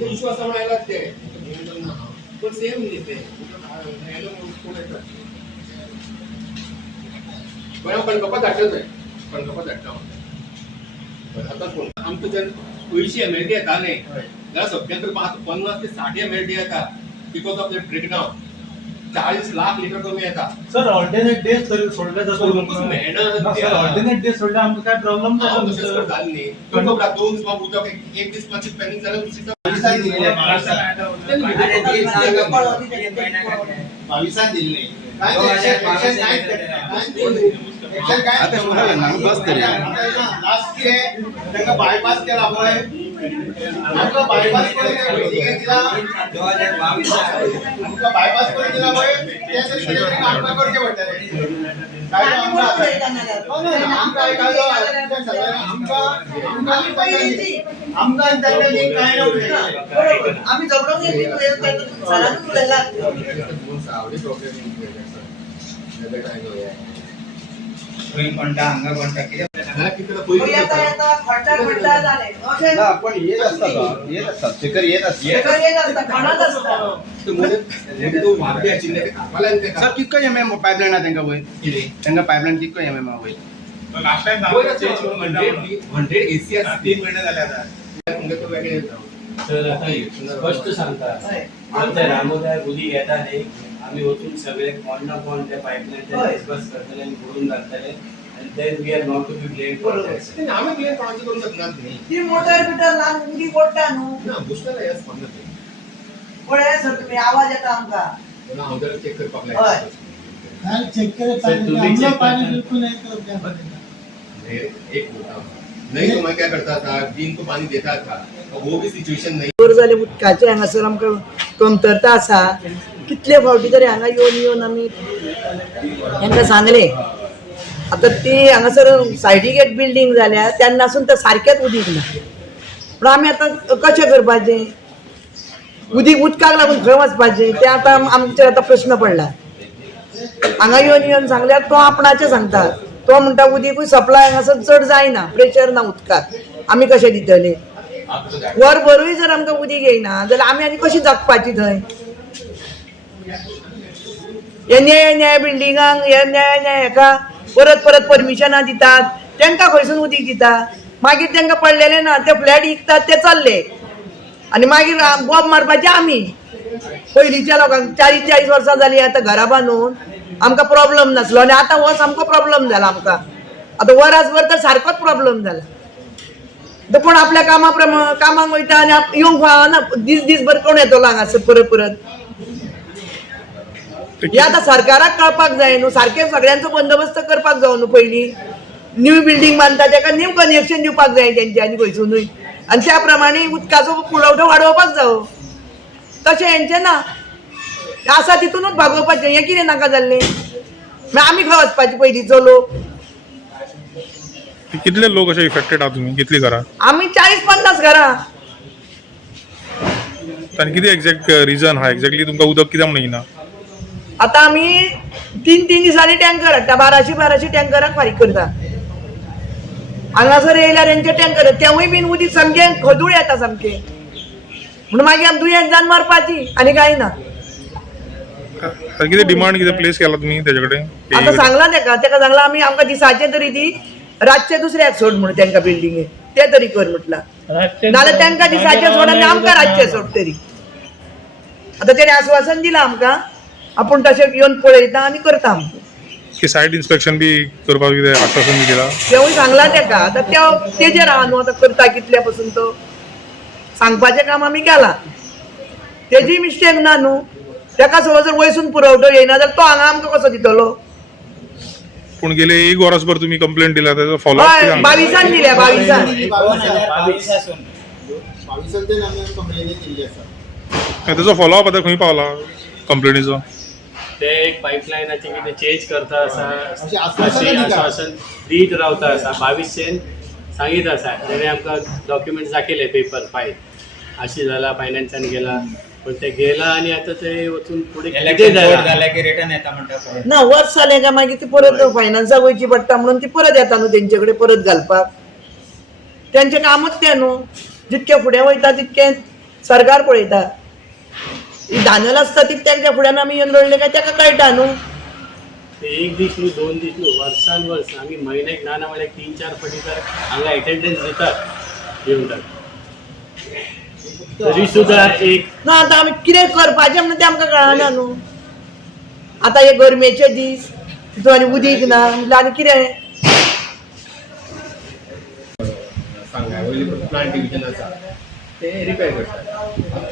विश्वासावर यायला ते पण सेम येते पण कपा धाडटच आहे पण कपा धाडटा आता आमचं जर 200 MLD येता न्ही जाल्यार सध्या तर 50 ते 60 MLD येता because of the breakdown 40 lakh litre कमी येता सर ऑल्टरनेट डेज सोडले जातात सर ऑल्टरनेट डेज सोडले आमचं काय प्रॉब्लेम नाही सर झाली न्ही तुमका 2 दिस उदक एक दीस मातशी पॅनिक जाल्यार दुसरी 22 दिले बायपास केला बायपास करून दिला करचे पडटले आम्ही जबरदस्ती कोणता अंगा कोणता पण येत असतात स्टिकर येत असतात सर कितको MM पाइपलाइन तांका वयर तांका पाइपलाइन कितको MM वयर लास्ट टाइम 100 AC 3 महिने झाले आता तुमका तो वेगळे तर आता स्पष्ट सांगता आमच्या रामोदय बुदी घेता नाही आम्ही वचून सगळे पॉइंट ऑफ पॉइंट त्या पाइपलाइन डिस्कस करतले आणि बुडून घालतले and then we are not to be blamed for this. आम्ही क्लियर कोणाचं करू शकणार नाही ती मोटर बिटर लहान उडी बोटता न्हू ना बुस्टर याच पडत नाही पळय सर तुम्ही आवाज येता आमका ना अगोदर चेक करपाक हय लागेल चेक करे पाणी बिलकुल नाही करत एक होता नहीं तो मैं क्या करता था दिन को पानी देता था वो भी सिचुएशन नहीं वर जाले उदकाचे हांगासर आमकां कमतरता आसा कितले फावटी तरी हांगा येवन आमी तांकां सांगले आता ती हांगासर सायडीक एक बिल्डिंग जाल्या तेन्नासून ते सारकेंच उदीक ना पूण आमी आतां कशें करपाचें उदकाक लागून खंय वचपाचें तें आतां आमचेर आतां प्रश्न पडला हांगा येवन सांगल्यार तो आपणाचें सांगता तो म्हणटा उदीकूय सप्लाय हांगासर चड जायना प्रेशर ना उदकाक आमी कशें दितले वरभरूय जर आमकां उदीक येयना जाल्यार आमी आनी कशी जगपाची थंय हे न्याय बिल्डिंगांक हे न्याय हेका परत परत परमिशनां दितात तांकां खंयसून उदीक दिता मागीर तांकां पडलेले ना ते फ्लॅट विकतात ते चल्ले आनी मागीर बोब मारपाचे आमी पयलींच्या लोकांक 40 वर्सां जालीं आतां घरा बांदून आमकां प्रॉब्लेम नासलो आनी आतां हो सामको प्रॉब्लेम जाला आमकां आतां वरासभर तर सारकोच प्रॉब्लेम जाला कोण आपल्या कामाक वयता आनी येवंक फावना दीसभर कोण येतलो हांगासर परत परत हे आतां सरकाराक कळपाक जाय न्हू सारकें सगळ्यांचो बंदोबस्त करपाक जाय न्हू पयलीं न्यू बिल्डिंग बांदता ताका न्यू कनेक्शन दिवपाक जाय तेंच्यांनी खंयसूनय आनी त्या प्रमाणे उदकाचो पुरवठो वाडोवपाक जावो तशें हेंचें ना आसा तितूनच भागोवपाचें हें कितें नाका जाल्लें मागीर आमी खंय वचपाचें पयलींचो लोक कितले लोक अशे इफेक्टेड आहात तुम्ही कितली घरां आमी 40-50 घरां ताणी कितें एक्झॅक्ट रिजन हा एक्झॅक्टली तुमकां उदक कित्याक म्हणून येना आतां आमी 3 दिसांनी टँकर हाडटा 1200 टँकराक फारीक करता हांगासर येयल्यार तेंचे टँकर तेवूय बीन उदीक सामकें खदूळ येता सामकें म्हणून मागीर आमी दुयेंत जावन मारपाची आनी कांय ना कितें डिमांड कितें प्लेस केला तुम्ही तेजे कडेन आतां सांगलां ताका सांगलां आमी आमकां दिसाचें तरी दी रातचें दुसऱ्याक सोड म्हणून तांकां बिल्डिंगेक ते तरी कर म्हटलां नाल्यार तांकां दिसाचें सोड आनी आमकां रातचें सोड तरी आतां तेणें आश्वासन दिलां आमकां आपूण तशें येवन पळयता आनी करता की सायट इन्स्पेक्शन बी करपाक कितें आश्वासन बी दिलां तेवूय सांगलां ताका आतां तेजेर आहा न्हू आतां करता कितल्या पासून तो सांगपाचें काम आमी केलां तेजी मिस्टेक ना न्हू ताका समज जर वयसून पुरवठो येयना जाल्यार तो हांगा आमकां कसो दितलो पूण गेले 1 वरासभर तुम्ही कंप्लेंट दिला त्याचा फॉलो हय 22 दिल्या 22 त्याचा फॉलो अप आता खंय पावला कंप्लेंटीचो ते एक पाईपलाईनाचे कितें चेंज करता आसा अशें आश्वासन दीत रावता आसा 22 सांगीत आसा तेणें आमकां डॉक्युमेंट्स दाखयले पेपर फायल अशी जाला फायनान्सान गेला पण ते गेला आणि आता ते वचून पुढे किती इलेक्शन झाला झालं की रिटर्न येता म्हणटा परत. ना वर्स जालें काय मागीर ती परत फायनान्साक वयची पडटा म्हणून ती परत येता न्हू तेंचे कडेन परत घालपाक. तेंचें कामच तें न्हू, जितके फुडें वयता तितकें सरकार पळयता. ही धानल आसता ती तेंच्या फुड्यान आमी येवन लढले काय तेका कळटा न्हू. ते एक दीस न्हू 2 दीस न्हू वर्सान वर्स आम्ही महिन्याक ना म्हणल्यार 3-4 फाटी तर हांगा एटेंडन्स दितात येवंक. तरी सुद्धा एक ना आतां आमी कितें करपाचें म्हणून तें आमकां कळना न्हू. आतां हे गरमेचे दीस तितून आनी उदीक ना म्हणल्यार आनी कितें. सांगाय वयले प्लांट डिविजन आसा ते रिपेर करतात.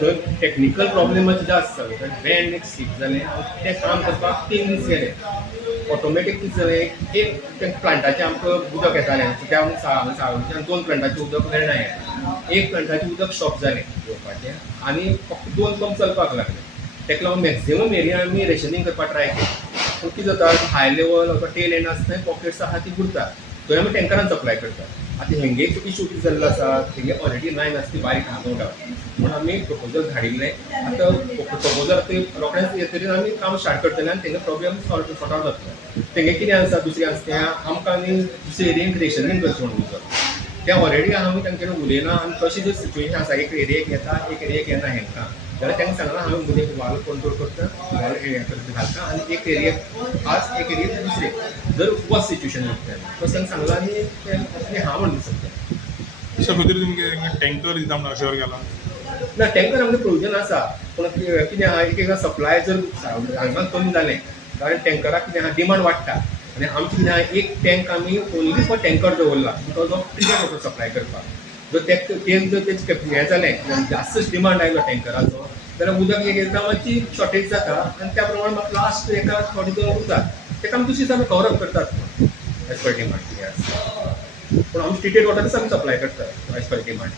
थंय टेक्निकल प्रॉब्लेम मातशे जास्त आसा. बँड एक स्लीप जालें तें काम करपाक 3 दीस गेले. ऑटोमॅटीक कितें जालें एक प्लांटाचें आमकां उदक येतालें त्या सावळीच्यान 2 प्लांटाचें उदक मेळनाय. एक प्लांटाचें उदक स्टॉप जालें येवपाचें आनी फक्त 2 पंप चलपाक लागले. तेका लागून मॅक्झिमम एरिया आमी रेशनिंग करपाक ट्राय केलें. पूण कितें जाता हाय लेवल वा टेल एंड आसा थंय पॉकेट्स आसा ती उरता. थंय आमी टँकरान सप्लाय करतात. आतां हेंगे इशू कितें जाल्लो आसा तेंगे ऑलरेडी लायन आसा ती बारीक आहा नो डावट. म्हणून आमी प्रपोजल धाडिल्लें. आतां प्रपोजल आतां रोखडेंच येतकीर आमी काम स्टार्ट करतले आनी तेंगे प्रॉब्लेम सॉर्ट आवट जातलो. तेंगे कितें आसा दुसरें आसा तें आमकां आनी दुसरे एरियेक रेशनिंग करचें म्हणून उदक तें ऑलरेडी हांवें तांचे कडेन उलयलां आनी तशी जर सिच्युएशन आसा एक एरियेक येता एक एरियेक येना हेंकां जाल्यार तांकां सांगलां हांवें उदक वाल कंट्रोल करता वाल करता घालता आनी एक एरियेक आज एक एरियेक दुसरे जर वस सिच्युएशन जाता तसं तांकां सांगलां आनी तें हांव म्हणून सध्या अशा खातीर तुमकां टँकर दिता म्हणून अशें गेला ना टँकर आमचें प्रोविजन आसा पूण कितें आहा एक एकदां सप्लाय जर हांगा कमी जालें कारण टँकराक कितें आहा डिमांड वाडटा आनी आमचें कितें आहा एक टँक आमी ओन्ली फॉर टँकर दवरला because of triggered water supply करपाक. जर तें जर तें हें जालें जास्तच डिमांड आयलो टँकराचो जाल्यार उदक एक एकदां मातशी शॉर्टेज जाता आनी त्या प्रमाणे म्हाका लास्ट एका थोडी दोन उरता तेका आमी दुसरे दिसा कवर अप करतात एज पर डिमांड कितें आसा. पूण आमी ट्रिटेड वॉटरच आमी सप्लाय करतात एज पर डिमांड.